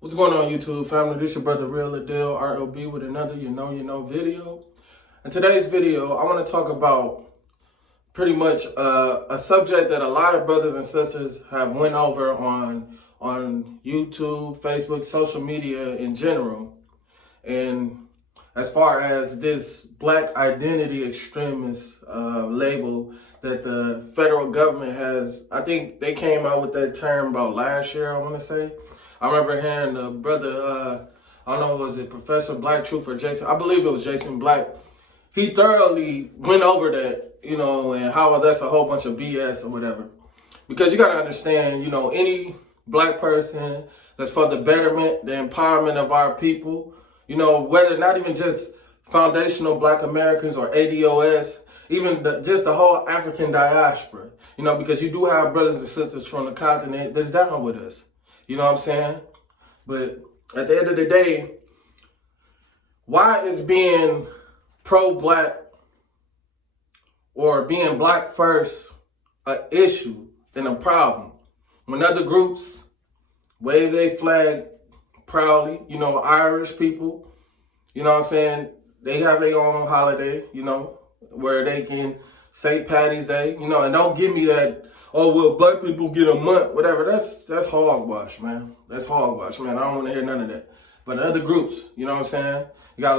What's going on, YouTube family? This your brother Real Adele RLB with another You Know video. In today's video, I want to talk about pretty much a subject that a lot of brothers and sisters have went over on YouTube, Facebook, social media in general. And as far as this black identity extremist label that the federal government has, I think they came out with that term about last year, I want to say. I remember hearing the brother, I don't know, was it Professor Black Truth or Jason? I believe it was Jason Black. He thoroughly went over that, and how that's a whole bunch of BS or whatever. Because you got to understand, any black person that's for the betterment, the empowerment of our people, whether not even just foundational black Americans or ADOS, even just the whole African diaspora, because you do have brothers and sisters from the continent that's down with us. You know what I'm saying? But at the end of the day, why is being pro-black or being black first an issue and a problem? When other groups wave their flag proudly, Irish people, you know what I'm saying? They have their own holiday, where they can say Patty's Day, and don't give me that, oh, well, black people get a month, whatever. That's hogwash, man. That's hogwash, man. I don't want to hear none of that. But other groups, you know what I'm saying? You got a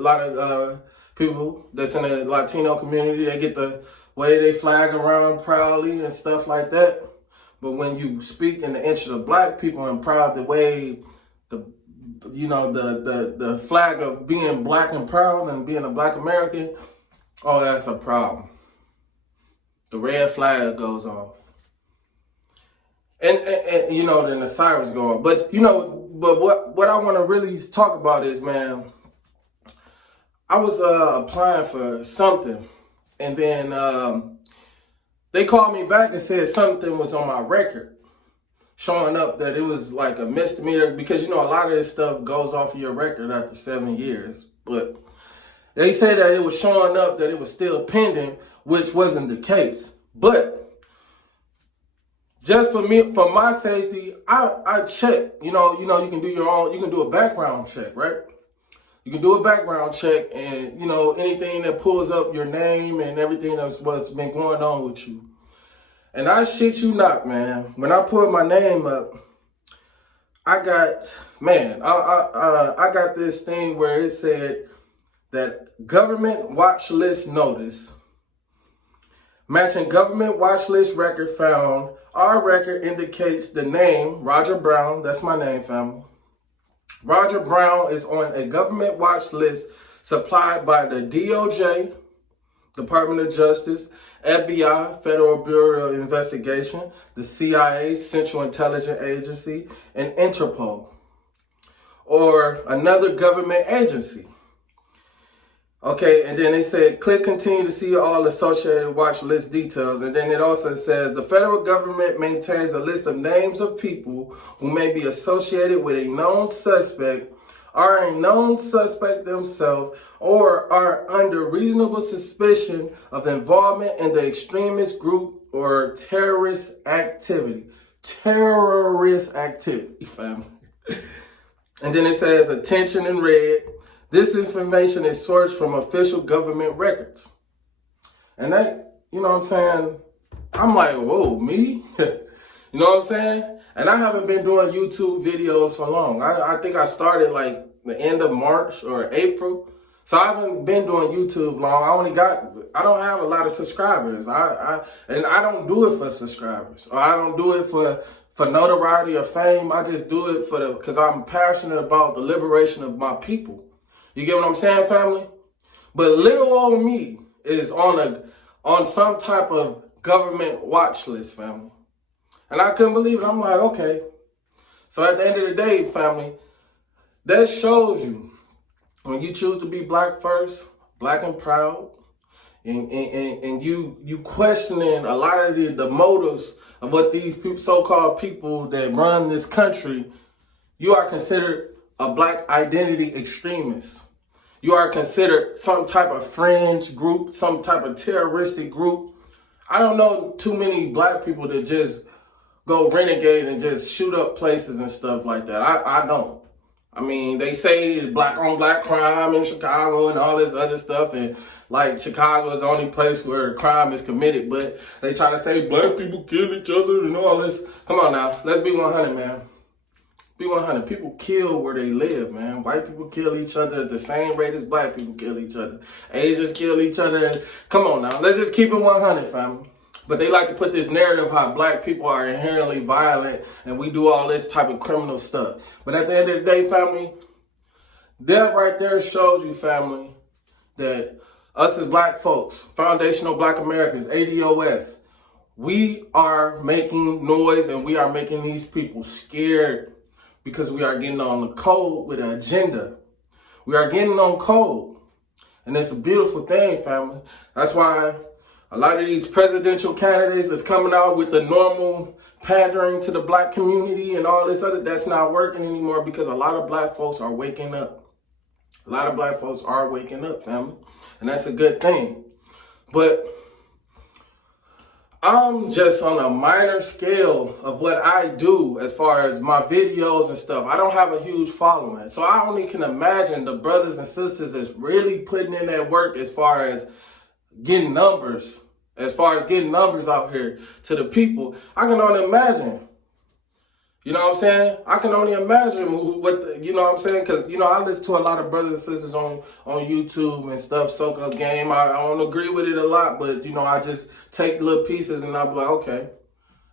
lot of people that's in the Latino community. They get the wave their flag around proudly and stuff like that. But when you speak in the interest of black people and proud to wave the flag of being black and proud and being a black American, oh, that's a problem. The red flag goes off. And then the sirens go off. But, what I want to really talk about is, man, I was applying for something. And then they called me back and said something was on my record, showing up that it was like a misdemeanor. Because, a lot of this stuff goes off of your record after 7 years. But they said that it was showing up that it was still pending, which wasn't the case. But just for my safety, I check. You can do your own. You can do a background check, right? You can do a background check, and anything that pulls up your name and everything that's what's been going on with you. And I shit you not, man. When I put my name up, I got this thing where it said that government watch list notice, matching government watch list record found. Our record indicates the name Roger Brown. That's my name, family. Roger Brown is on a government watch list supplied by the DOJ, Department of Justice, FBI, Federal Bureau of Investigation, the CIA, Central Intelligence Agency, and Interpol, or another government agency. Okay, and then they said, click continue to see all associated watch list details. And then it also says, the federal government maintains a list of names of people who may be associated with a known suspect, are a known suspect themselves, or are under reasonable suspicion of involvement in the extremist group or terrorist activity. Terrorist activity, family. And then it says, attention in red. This information is sourced from official government records. And that, what I'm saying? I'm like, whoa, me? You know what I'm saying? And I haven't been doing YouTube videos for long. I think I started like the end of March or April. So I haven't been doing YouTube long. I don't have a lot of subscribers. I don't do it for subscribers. Or I don't do it for notoriety or fame. I just do it because I'm passionate about the liberation of my people. You get what I'm saying, family? But little old me is on some type of government watch list, family. And I couldn't believe it. I'm like, okay. So at the end of the day, family, that shows you when you choose to be black first, black and proud, and you questioning a lot of the motives of what these so-called people that run this country, you are considered a black identity extremist. You are considered some type of fringe group, some type of terroristic group. I don't know too many black people that just go renegade and just shoot up places and stuff like that. I don't. I mean, they say black on black crime in Chicago and all this other stuff, and like Chicago is the only place where crime is committed, but they try to say black people kill each other and all this. Come on now, let's be 100, man. Be 100. People kill where they live, man. White people kill each other at the same rate as black people kill each other. Asians kill each other. Come on now, let's just keep it 100, family. But they like to put this narrative how black people are inherently violent and we do all this type of criminal stuff. But at the end of the day, family, that right there shows you, family, that us as black folks, foundational black Americans, ADOS, we are making noise and we are making these people scared because we are getting on the code with an agenda. We are getting on code. And it's a beautiful thing, family. That's why a lot of these presidential candidates that's coming out with the normal pandering to the black community and all this other, that's not working anymore because a lot of black folks are waking up. A lot of black folks are waking up, family. And that's a good thing. But I'm just on a minor scale of what I do as far as my videos and stuff. I don't have a huge following. So I only can imagine the brothers and sisters that's really putting in that work as far as getting numbers, out here to the people. I can only imagine. You know what I'm saying? I can only imagine what you know what I'm saying? Because, I listen to a lot of brothers and sisters on YouTube and stuff, Soak Up Game. I don't agree with it a lot, but, I just take little pieces and I'll be like, okay.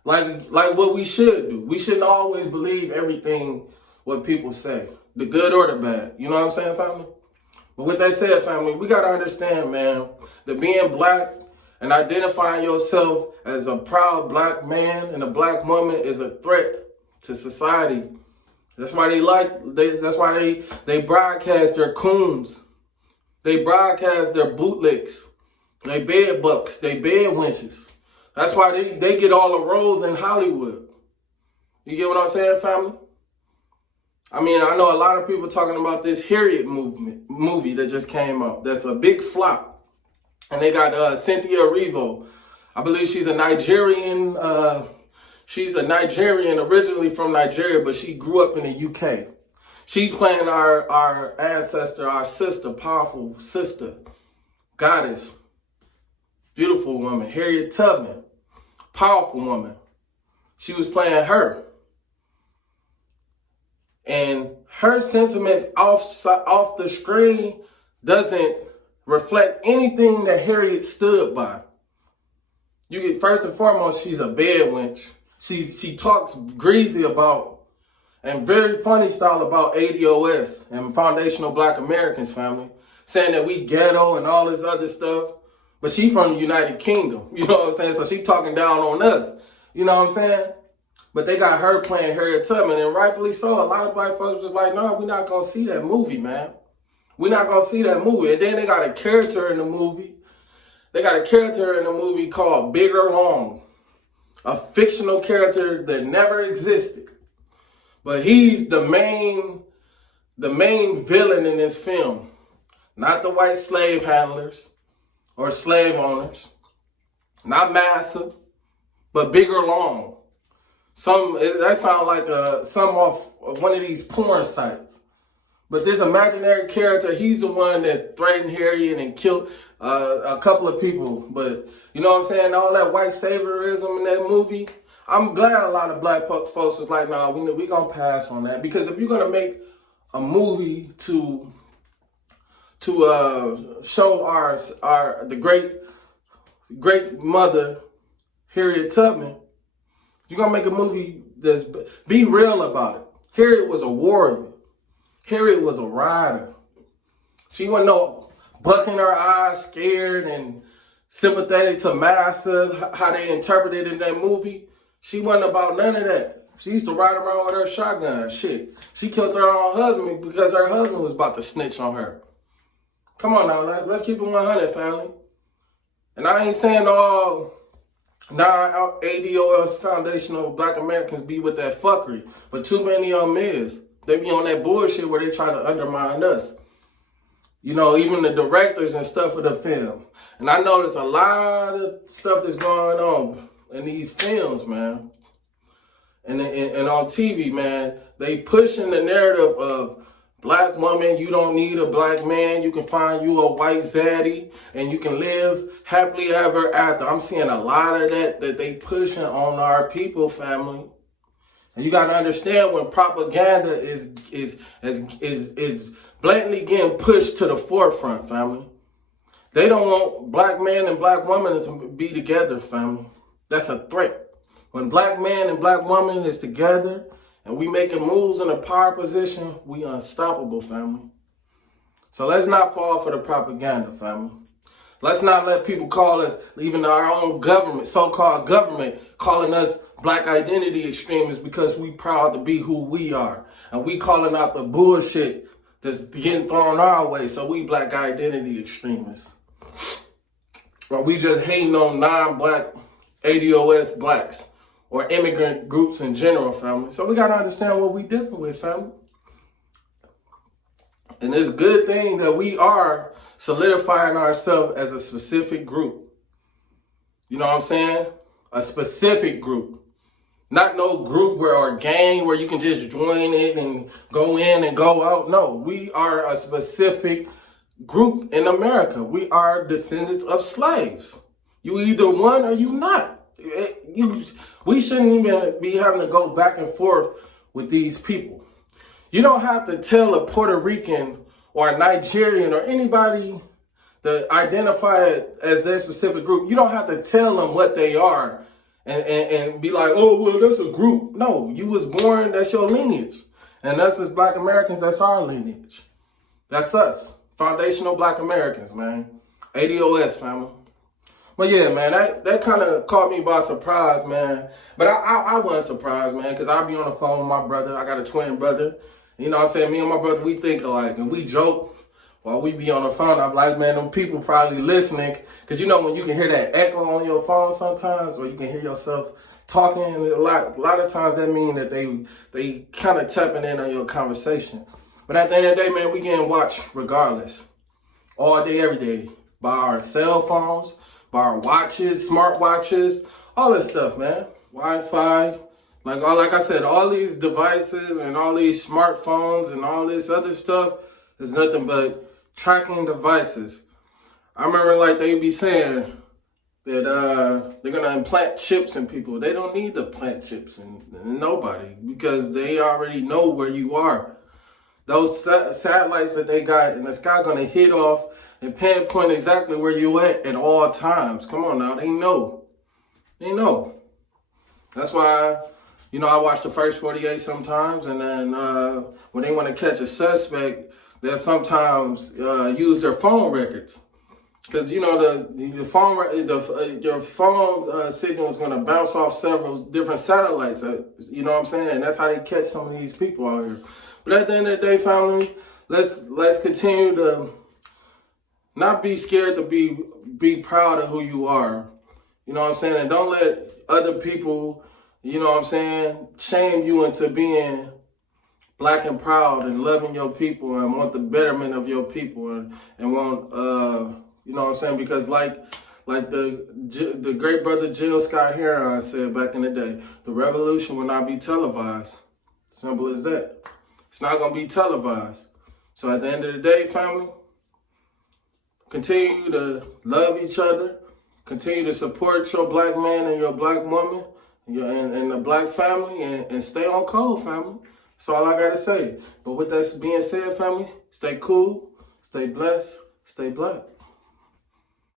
Like what we should do. We shouldn't always believe everything what people say, the good or the bad. You know what I'm saying, family? But with that said, family, we got to understand, man, that being black and identifying yourself as a proud black man and a black woman is a threat to society. That's why they broadcast their coons. They broadcast their bootlicks, they bed bucks, they bed wenches. That's why they get all the roles in Hollywood. You get what I'm saying, family? I mean, I know a lot of people talking about this Harriet movie that just came out. That's a big flop. And they got Cynthia Erivo. I believe she's a Nigerian. She's a Nigerian, originally from Nigeria, but she grew up in the UK. She's playing our ancestor, our sister, powerful sister, goddess, beautiful woman, Harriet Tubman, powerful woman. She was playing her. And her sentiments off the screen doesn't reflect anything that Harriet stood by. First and foremost, she's a bed wench. She talks greasy about and very funny style about ADOS and foundational black Americans, family, saying that we ghetto and all this other stuff. But she from the United Kingdom, you know what I'm saying? So she talking down on us, you know what I'm saying? But they got her playing Harriet Tubman, and rightfully so. A lot of black folks was like, no, we're not going to see that movie, man. We're not going to see that movie. And then they got a character in the movie. They got a character in the movie called Bigger Long, a fictional character that never existed. But he's the main villain in this film. Not the white slave handlers or slave owners. Not Massa, but Bigger Long. That sounds like some off one of these porn sites. But this imaginary character, he's the one that threatened Harriet and killed a couple of people. But you know what I'm saying? All that white saviorism in that movie, I'm glad a lot of black folks was like, nah, we gonna pass on that. Because if you're gonna make a movie to show the great mother Harriet Tubman, you're gonna make a movie that's be real about it. Harriet was a warrior. Harriet was a rider. She wasn't no bucking her eyes, scared and sympathetic to Massa, how they interpreted in that movie. She wasn't about none of that. She used to ride around with her shotgun. Shit. She killed her own husband because her husband was about to snitch on her. Come on now, let's keep it 100, family. And I ain't saying all ADOS foundational black Americans be with that fuckery, but too many of them is. They be on that bullshit where they try to undermine us. You know, even the directors and stuff of the film. And I notice a lot of stuff that's going on in these films, man. and on TV, man, they pushing the narrative of black woman, you don't need a black man. You can find you a white zaddy and you can live happily ever after. I'm seeing a lot of that they pushing on our people, family. And you got to understand when propaganda is blatantly getting pushed to the forefront, family. They don't want black man and black woman to be together, family. That's a threat. When black man and black woman is together and we making moves in a power position, we unstoppable, family. So let's not fall for the propaganda, family. Let's not let people call us, even our own government, so-called government, calling us black identity extremists because we proud to be who we are. And we calling out the bullshit that's getting thrown our way. So we black identity extremists. Or we just hating on non-black ADOS blacks or immigrant groups in general, family. So we got to understand what we dealing with, family. And it's a good thing that we are solidifying ourselves as a specific group. You know what I'm saying? A specific group. Not no group or gang where you can just join it and go in and go out. No, we are a specific group in America. We are descendants of slaves. You either one or you not. We shouldn't even be having to go back and forth with these people. You don't have to tell a Puerto Rican or a Nigerian or anybody that identify as their specific group. You don't have to tell them what they are and be like, oh, well, that's a group. No, you was born, that's your lineage. And us as black Americans, that's our lineage. That's us. Foundational black Americans, man. ADOS, family. But yeah, man, that kind of caught me by surprise, man. But I wasn't surprised, man, because I'll be on the phone with my brother. I got a twin brother. You know what I'm saying? Me and my brother, we think alike. And we joke while we be on the phone. I'm like, man, them people probably listening. Because you know when you can hear that echo on your phone sometimes, or you can hear yourself talking, a lot of times that mean that they kind of tapping in on your conversation. But at the end of the day, man, we getting watched regardless. All day, every day. By our cell phones, by our watches, smart watches, all this stuff, man. Wi-Fi. Like I said, all these devices and all these smartphones and all this other stuff is nothing but tracking devices. I remember like they be saying that they're going to implant chips in people. They don't need to plant chips in nobody because they already know where you are. Those satellites that they got in the sky going to hit off and pinpoint exactly where you at all times. Come on now, they know. They know. That's why, you know, I watch the first 48 sometimes, and then when they want to catch a suspect, they'll sometimes use their phone records. Because, you know, your phone signal is going to bounce off several different satellites. You know what I'm saying? And that's how they catch some of these people out here. But at the end of the day, family, let's continue to not be scared to be proud of who you are. You know what I'm saying? And don't let other people, you know what I'm saying, shame you into being black and proud and loving your people and want the betterment of your people and want, you know what I'm saying? Because like the great brother Jill Scott Heron said back in the day, the revolution will not be televised. Simple as that. It's not going to be televised. So at the end of the day, family, continue to love each other. Continue to support your black man and your black woman and the black family and stay on code, family. That's all I got to say. But with that being said, family, stay cool, stay blessed, stay black.